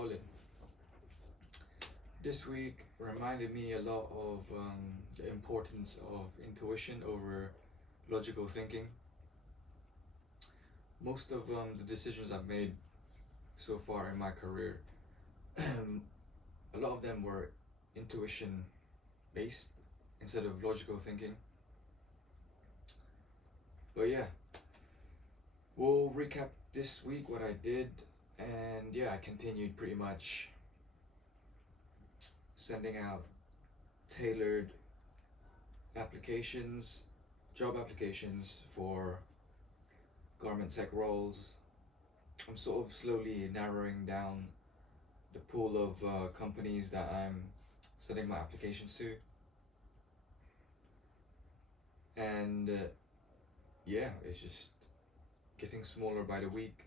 rolling. This week reminded me a lot of the importance of intuition over logical thinking. Most of the decisions I've made so far in my career, a lot of them were intuition based instead of logical thinking. But yeah, we'll recap this week what I did, and yeah, I continued pretty much sending out tailored applications, job applications for garment tech roles. I'm sort of slowly narrowing down the pool of companies that I'm sending my applications to. And yeah, it's just getting smaller by the week.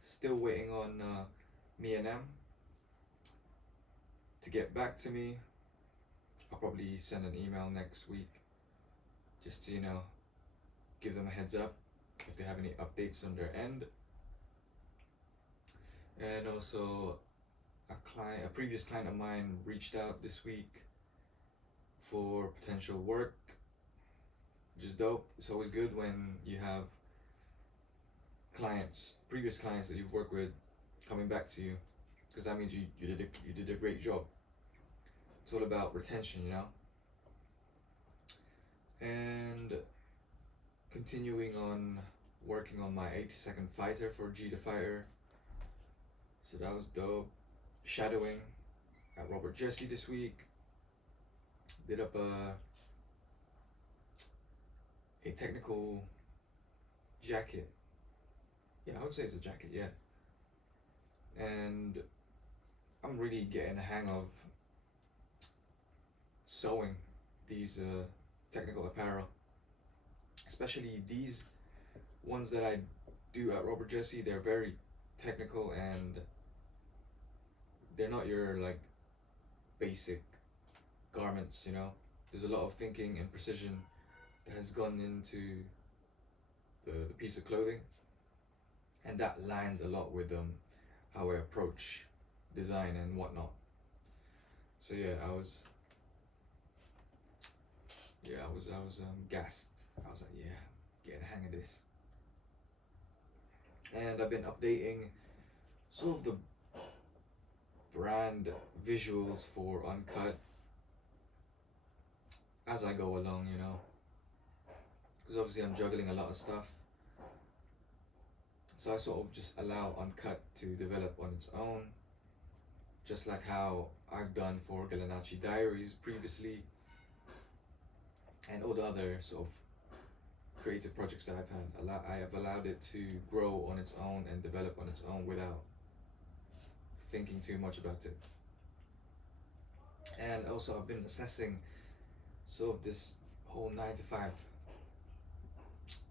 Still waiting on me and M to get back to me. I'll probably send an email next week just to, give them a heads up if they have any updates on their end. And also a previous client of mine reached out this week for potential work, which is dope. It's always good when you have previous clients that you've worked with coming back to you, because that means you did a great job. It's all about retention, And continuing on working on my 80-second fighter for GTHEFIGHTER. So that was dope. Shadowing at Robert Jesse this week. Did up a technical jacket. Yeah, I would say it's a jacket, yeah. And I'm really getting a hang of sewing these technical apparel. Especially these ones that I do at Robert Jesse. They're very technical and they're not your like basic garments, There's a lot of thinking and precision that has gone into the piece of clothing, and that lines a lot with how I approach design and whatnot. So yeah, I was gassed. I was like, yeah, getting a hang of this. And I've been updating sort of the brand visuals for UNCUT as I go along, because obviously I'm juggling a lot of stuff. So I sort of just allow UNCUT to develop on its own, just like how I've done for GALANACCI Diaries previously, and all the other sort of creative projects that I've had. I have allowed it to grow on its own and develop on its own without thinking too much about it. And also I've been assessing sort of this whole 9-to-5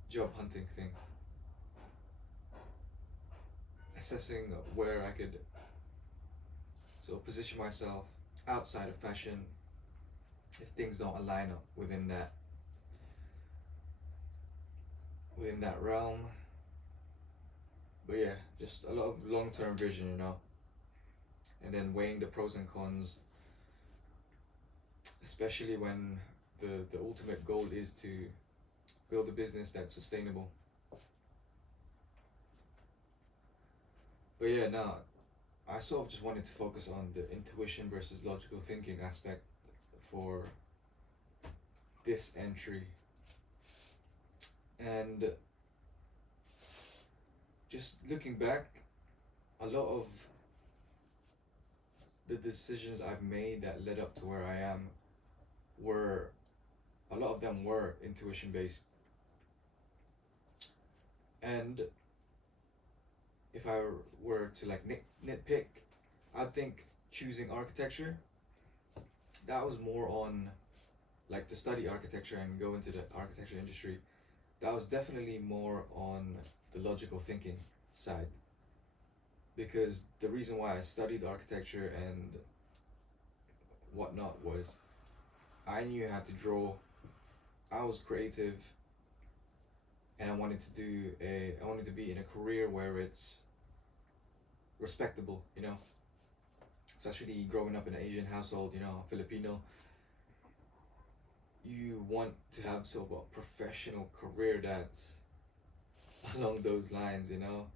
job hunting thing. Assessing where I could sort of position myself outside of fashion if things don't align up within that realm. But yeah, just a lot of long-term vision, and then weighing the pros and cons, especially when the ultimate goal is to build a business that's sustainable. But yeah, now I sort of just wanted to focus on the intuition versus logical thinking aspect for this entry. And just looking back, a lot of the decisions I've made that led up to where I am a lot of them were intuition based. And if I were to like nitpick, I think choosing architecture, that was more on like to study architecture and go into the architecture industry. That was definitely more on the logical thinking side, because the reason why I studied architecture and whatnot was I knew how to draw, I was creative, and I wanted to be in a career where it's respectable, you know. Especially growing up in an Asian household, you know, Filipino, you want to have sort of a professional career that's along those lines, you know,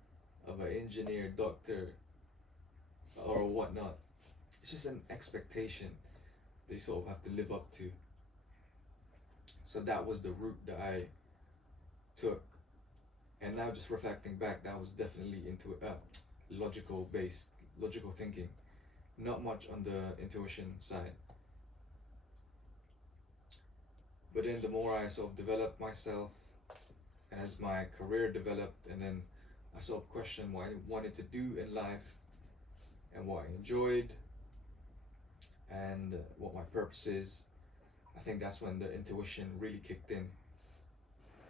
of an engineer, doctor, or whatnot. It's just an expectation they sort of have to live up to. So that was the route that I took. And now just reflecting back, that was definitely into logical based, logical thinking, not much on the intuition side. But then the more I sort of developed myself, and as my career developed, and then I sort of questioned what I wanted to do in life and what I enjoyed and what my purpose is, I think that's when the intuition really kicked in.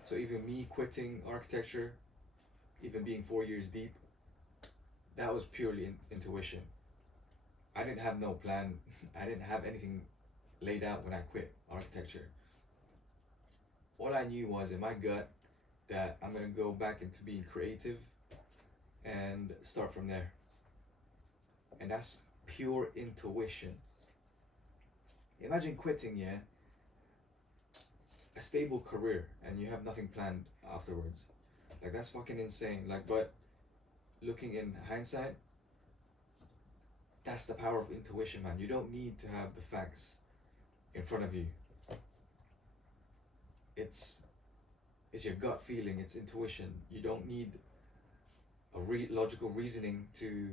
So even me quitting architecture, even being 4 years deep, that was purely intuition. I didn't have no plan. I didn't have anything laid out when I quit architecture. All I knew was in my gut that I'm gonna go back into being creative and start from there. And that's pure intuition. Imagine quitting, yeah, a stable career and you have nothing planned afterwards. Like that's fucking insane. Like, but looking in hindsight, that's the power of intuition, man. You don't need to have the facts in front of you. It's your gut feeling. It's intuition. You don't need a logical reasoning to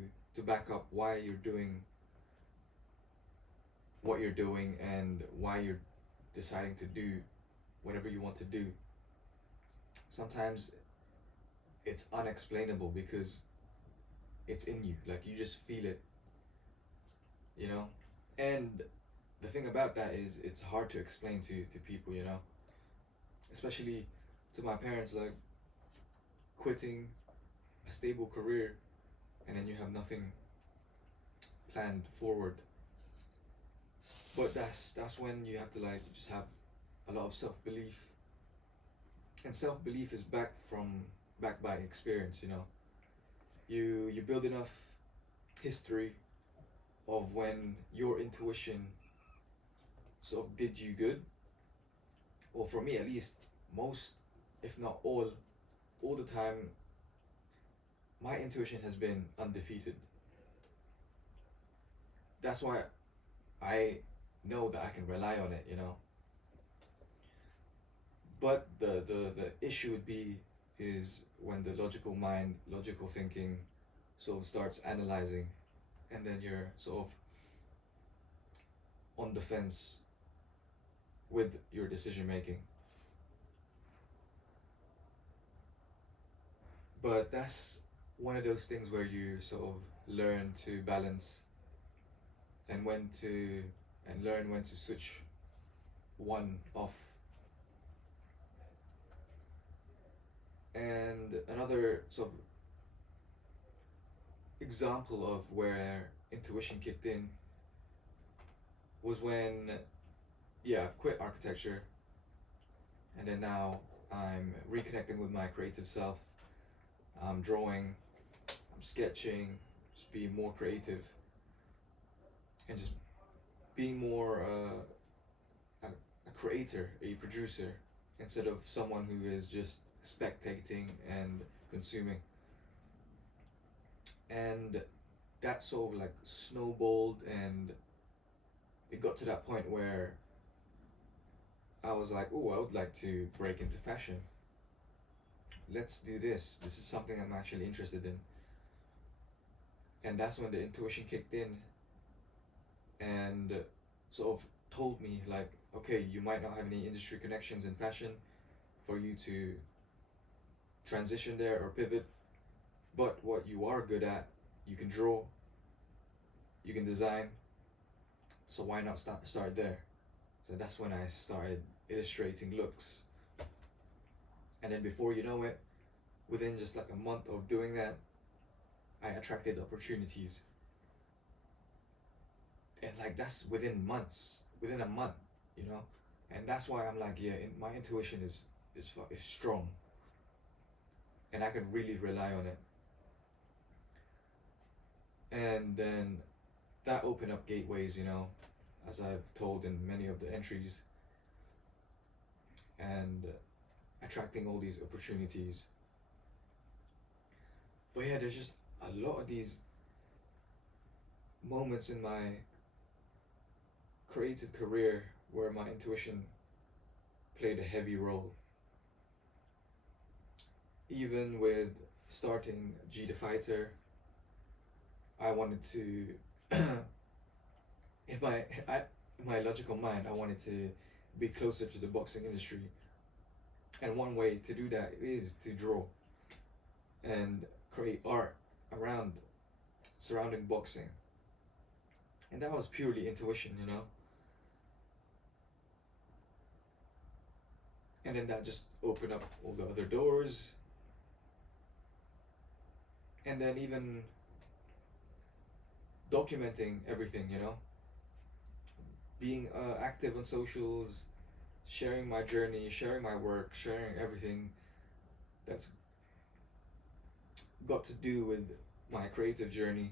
back up why you're doing what you're doing and why you're deciding to do whatever you want to do. Sometimes it's unexplainable because it's in you. Like you just feel it, you know. And the thing about that is it's hard to explain to people, you know, especially to my parents. Like quitting a stable career and then you have nothing planned forward. But that's when you have to like just have a lot of self-belief, and self-belief is backed by experience, you know. You build enough history of when your intuition sort of did you good, or for me at least, most, if not all the time, my intuition has been undefeated. That's why I know that I can rely on it, you know. But the issue would be is when the logical mind, logical thinking sort of starts analyzing, and then you're sort of on the fence with your decision making. But that's one of those things where you sort of learn to balance and learn when to switch one off. And another sort of example of where intuition kicked in was when, yeah, I've quit architecture and then now I'm reconnecting with my creative self. I'm drawing, I'm sketching, just being more creative and just being more a creator, a producer, instead of someone who is just spectating and consuming. And that sort of like snowballed, and it got to that point where I was like, oh, I would like to break into fashion. Let's do this. This is something I'm actually interested in. And that's when the intuition kicked in and sort of told me like, okay, you might not have any industry connections in fashion for you to transition there or pivot, but what you are good at, you can draw, you can design, so why not start there? So that's when I started illustrating looks. And then before you know it, within just like a month of doing that, I attracted opportunities. And like that's within months, within a month, you know. And that's why I'm like, yeah, my intuition is strong, and I can really rely on it. And then that opened up gateways, you know, as I've told in many of the entries, and attracting all these opportunities. But yeah, there's just a lot of these moments in my creative career where my intuition played a heavy role. Even with starting G the Fighter, I wanted to, in my logical mind, I wanted to be closer to the boxing industry. And one way to do that is to draw and create art around surrounding boxing. And that was purely intuition, you know. And then that just opened up all the other doors. And then even documenting everything, you know, being active on socials, sharing my journey, sharing my work, sharing everything that's got to do with my creative journey.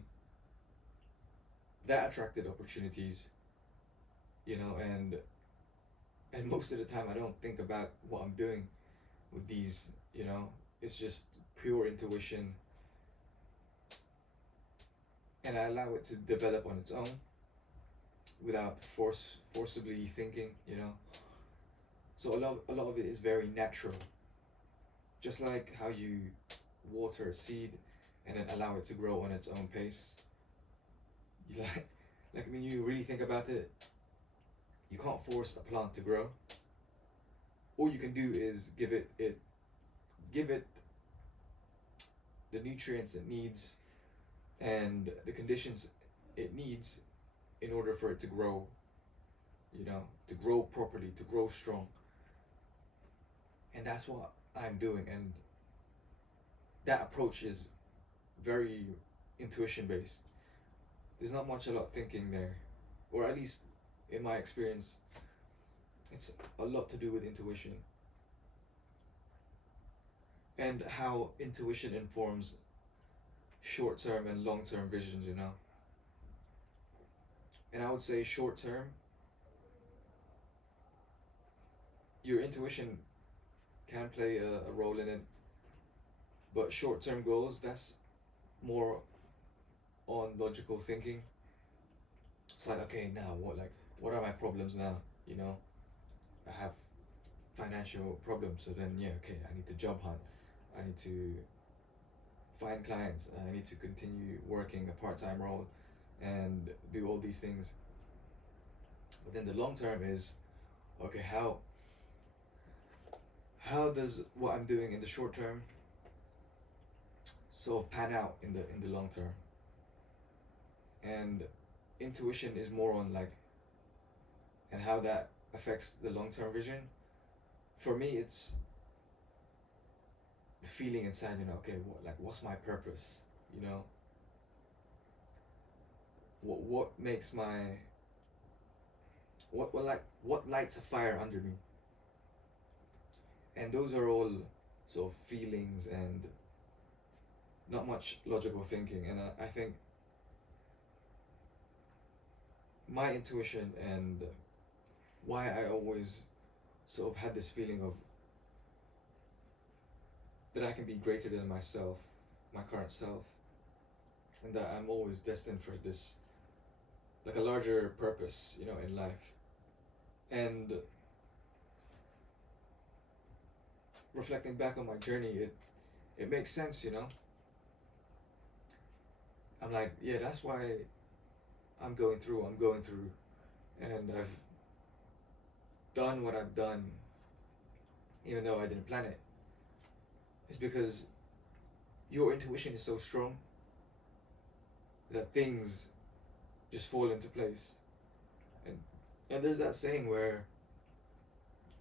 That attracted opportunities, you know, and most of the time I don't think about what I'm doing with these, you know. It's just pure intuition, and I allow it to develop on its own without forcibly thinking, you know. So a lot of it is very natural, just like how you water a seed and then allow it to grow on its own pace. You like when you really think about it, you can't force a plant to grow. All you can do is give it the nutrients it needs and the conditions it needs in order for it to grow, you know, to grow properly, to grow strong. And that's what I'm doing. And that approach is very intuition based. There's not much a lot thinking there, or at least in my experience, it's a lot to do with intuition and how intuition informs short term and long term visions, you know. And I would say short term, your intuition can play a role in it, but short term goals, that's more on logical thinking. It's like, okay, now what are my problems now? You know, I have financial problems, so then yeah, okay, I need to job hunt. I need to find clients. I need to continue working a part-time role and do all these things. But then the long term is, okay, how does what I'm doing in the short term sort of pan out in the long term? And intuition is more on like, and how that affects the long term vision. For me, it's the feeling inside, you know, okay, what's my purpose? You know, what makes my what lights a fire under me? And those are all sort of feelings and not much logical thinking. And I think my intuition and why I always sort of had this feeling of that I can be greater than myself, my current self, and that I'm always destined for this, like a larger purpose, you know, in life. And reflecting back on my journey, it makes sense, you know. I'm like, yeah, that's why I'm going through, and I've done what I've done, even though I didn't plan it. It's because your intuition is so strong that things just fall into place. And and there's that saying where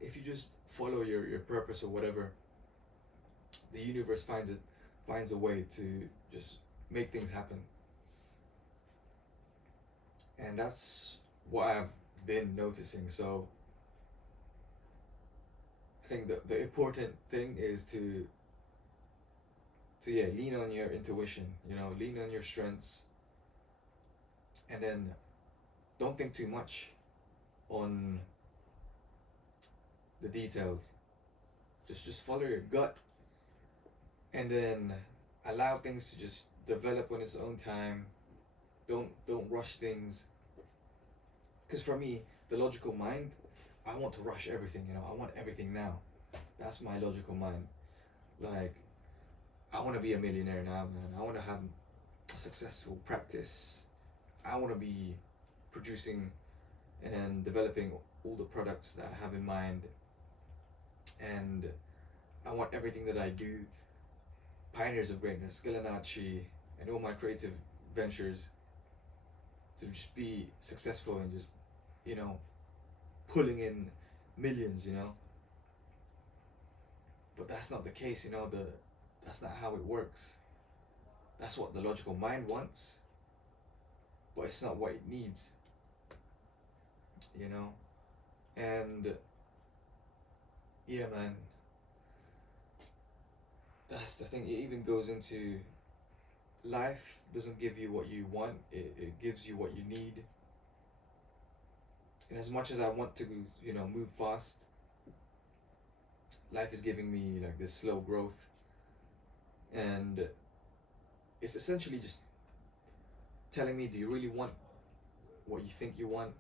if you just follow your purpose or whatever, the universe finds a way to just make things happen. And that's what I've been noticing. So I think the important thing is to yeah, lean on your intuition, you know, lean on your strengths, and then don't think too much on the details. Just follow your gut, and then allow things to just develop on its own time. Don't rush things. Because for me, the logical mind, I want to rush everything. I want everything now. That's my logical mind. Like, I want to be a millionaire now, man. I want to have a successful practice. I want to be producing and developing all the products that I have in mind, and I want everything that I do, Pioneers of Greatness, GALANACCI, and all my creative ventures to just be successful and just, you know, pulling in millions. But that's not the case, that's not how it works. That's what the logical mind wants, but it's not what it needs, you know? And yeah, man, that's the thing. It even goes into life doesn't give you what you want, it gives you what you need. And as much as I want to, move fast, life is giving me like this slow growth. And it's essentially just telling me, do you really want what you think you want?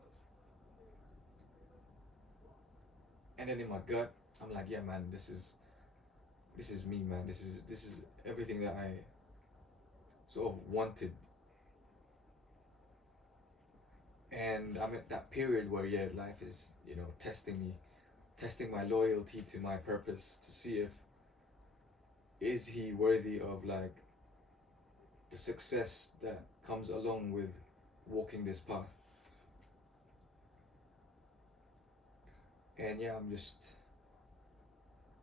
And then in my gut, I'm like, yeah, man, this is me, man. This is everything that I sort of wanted. And I'm at that period where, yeah, life is, testing me, testing my loyalty to my purpose, to see if is he worthy of like the success that comes along with walking this path. And yeah, I'm just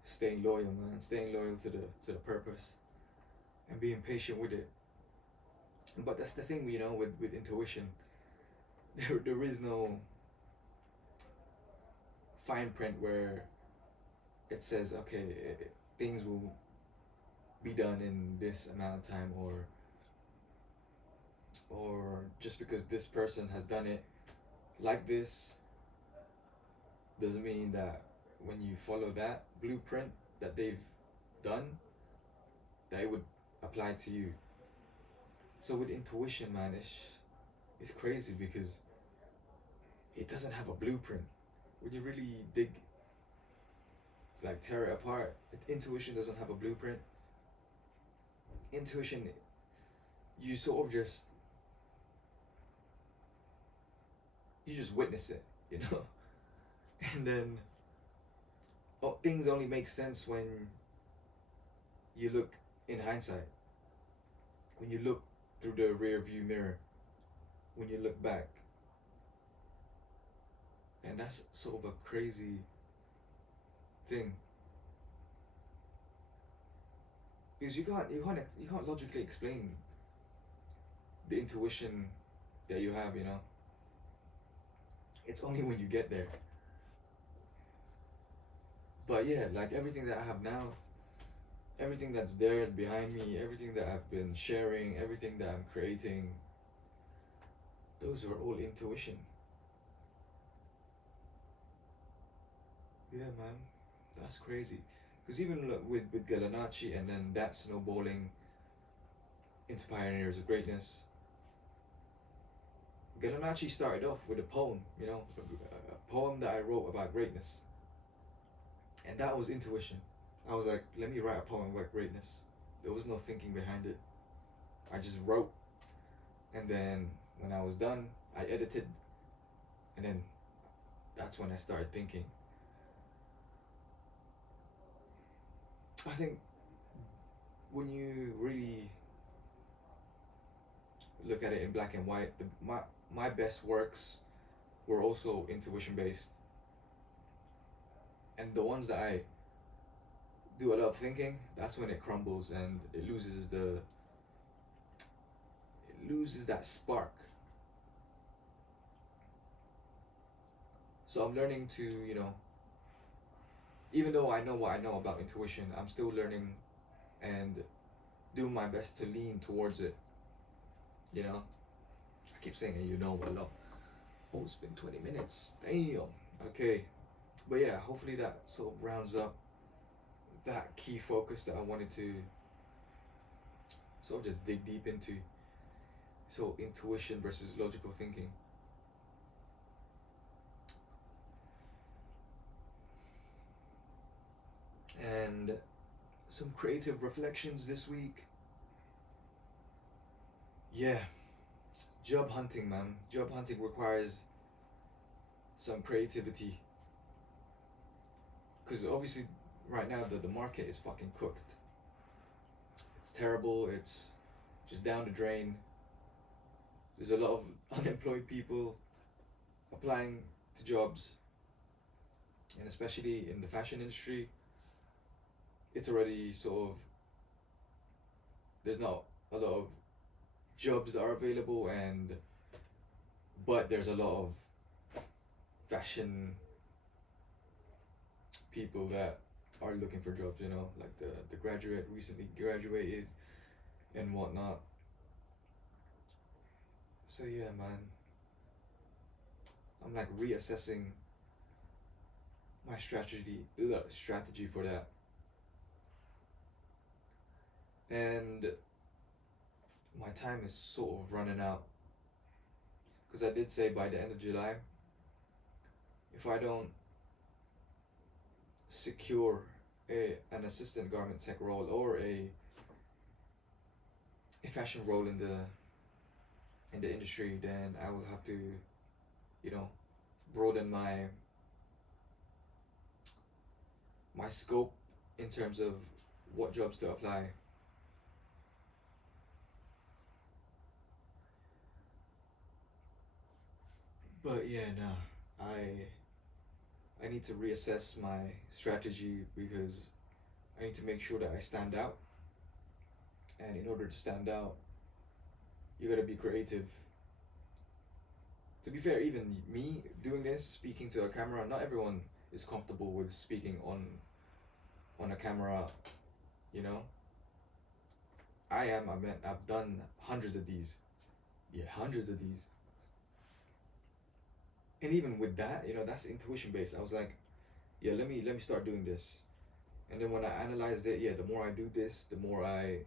staying loyal, man, staying loyal to the purpose and being patient with it. But that's the thing, with intuition. There is no fine print where it says, okay, things will be done in this amount of time, or just because this person has done it like this doesn't mean that when you follow that blueprint that they've done, that it would apply to you. So with intuition, man, it's crazy because it doesn't have a blueprint. When you really tear it apart, intuition doesn't have a blueprint. Intuition, you sort of just witness it, and then things only make sense when you look in hindsight, when you look through the rear view mirror, when you look back. And that's sort of a crazy thing, because you can't logically explain the intuition that you have. It's only when you get there. But yeah, like everything that I have now, everything that's there behind me, everything that I've been sharing, everything that I'm creating, those are all intuition. Yeah, man, that's crazy. Because even with GALANACCI and then that snowballing into Pioneers of Greatness, GALANACCI started off with a poem, a poem that I wrote about greatness. And that was intuition. I was like, let me write a poem about greatness. There was no thinking behind it. I just wrote. And then when I was done, I edited. And then that's when I started thinking. I think when you really look at it in black and white, my best works were also intuition based. And the ones that I do a lot of thinking, that's when it crumbles and it loses that spark. So I'm learning to, even though I know what I know about intuition, I'm still learning and doing my best to lean towards it. I keep saying, you know, a lot. Oh, it's been 20 minutes. Damn. Okay. But yeah, hopefully that sort of rounds up that key focus that I wanted to sort of just dig deep into. So, intuition versus logical thinking. And some creative reflections this week. Yeah, job hunting, man. Job hunting requires some creativity. Because obviously, right now, the market is fucking cooked. It's terrible, it's just down the drain. There's a lot of unemployed people applying to jobs, and especially in the fashion industry, it's already sort of, there's not a lot of jobs that are available, and but there's a lot of fashion people that are looking for jobs, you know, like the graduate recently graduated and whatnot. So yeah, man, I'm like reassessing my strategy for that. And my time is sort of running out, because I did say by the end of July, if I don't secure an assistant garment tech role or a fashion role in the industry, then I will have to, you know, broaden my scope in terms of what jobs to apply. But yeah, no, I need to reassess my strategy, because I need to make sure that I stand out. And in order to stand out, you gotta be creative. To be fair, even me doing this, speaking to a camera, not everyone is comfortable with speaking on a camera, you know. I am. I mean, I've done hundreds of these. Yeah, hundreds of these. And even with that, you know, that's intuition based. I was like, yeah, let me start doing this. And then when I analyzed it, yeah, the more I do this, the more I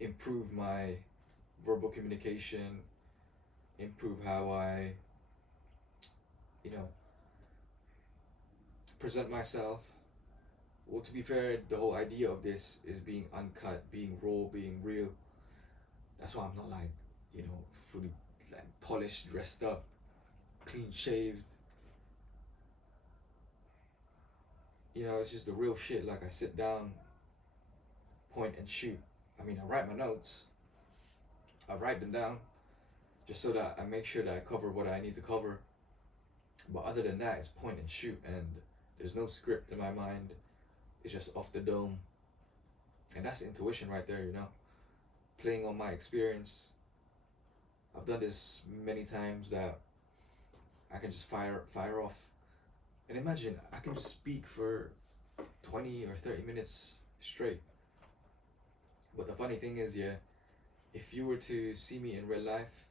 improve my verbal communication, improve how I, you know, present myself. Well, to be fair, the whole idea of this is being uncut, being raw, being real. That's why I'm not like, you know, fully like polished, dressed up, clean shaved. You know, it's just the real shit. Like I sit down, point and shoot. I mean, I write my notes. I write them down just so that I make sure that I cover what I need to cover. But other than that, it's point and shoot, and there's no script in my mind. It's just off the dome. And that's intuition right there, you know? Playing on my experience. I've done this many times that I can just fire off. And imagine, I can just speak for 20 or 30 minutes straight. But the funny thing is, yeah, if you were to see me in real life,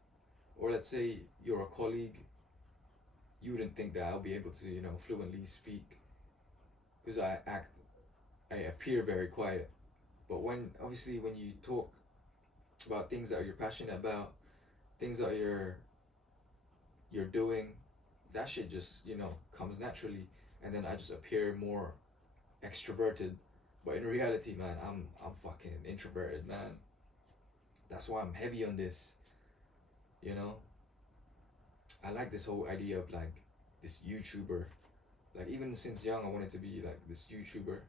or let's say you're a colleague, you wouldn't think that I'll be able to, you know, fluently speak, because I appear very quiet. But obviously, when you talk about things that you're passionate about, things that you're doing, that shit just, you know, comes naturally, and then I just appear more extroverted. But in reality, man, I'm fucking introverted, man. That's why I'm heavy on this, you know. I like this whole idea of like this YouTuber. Like even since young, I wanted to be like this YouTuber,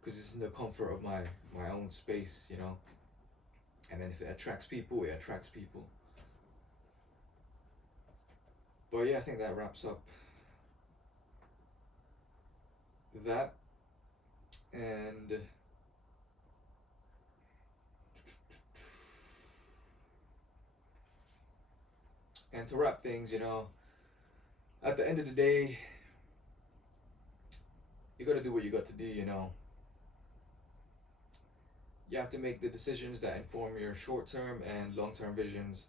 because it's in the comfort of my own space, you know. And then if it attracts people, it attracts people. But yeah, I think that wraps up that. And to wrap things, you know, at the end of the day, you gotta do what you got to do, you know. You have to make the decisions that inform your short-term and long-term visions.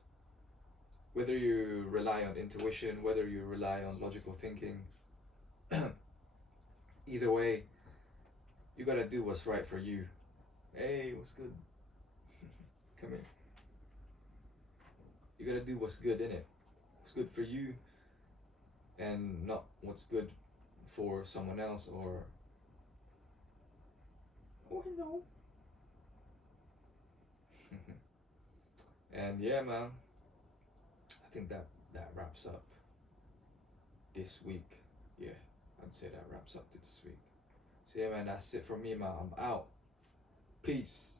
whether you rely on intuition, whether you rely on logical thinking, either way, you gotta do what's right for you. Hey, what's good? Come here. You gotta do what's good in it. What's good for you, and not what's good for someone else or. Oh no. And yeah, man. I think that wraps up this week. Yeah, I'd say that wraps up to this week. So yeah, man, that's it for me, man. I'm out. Peace.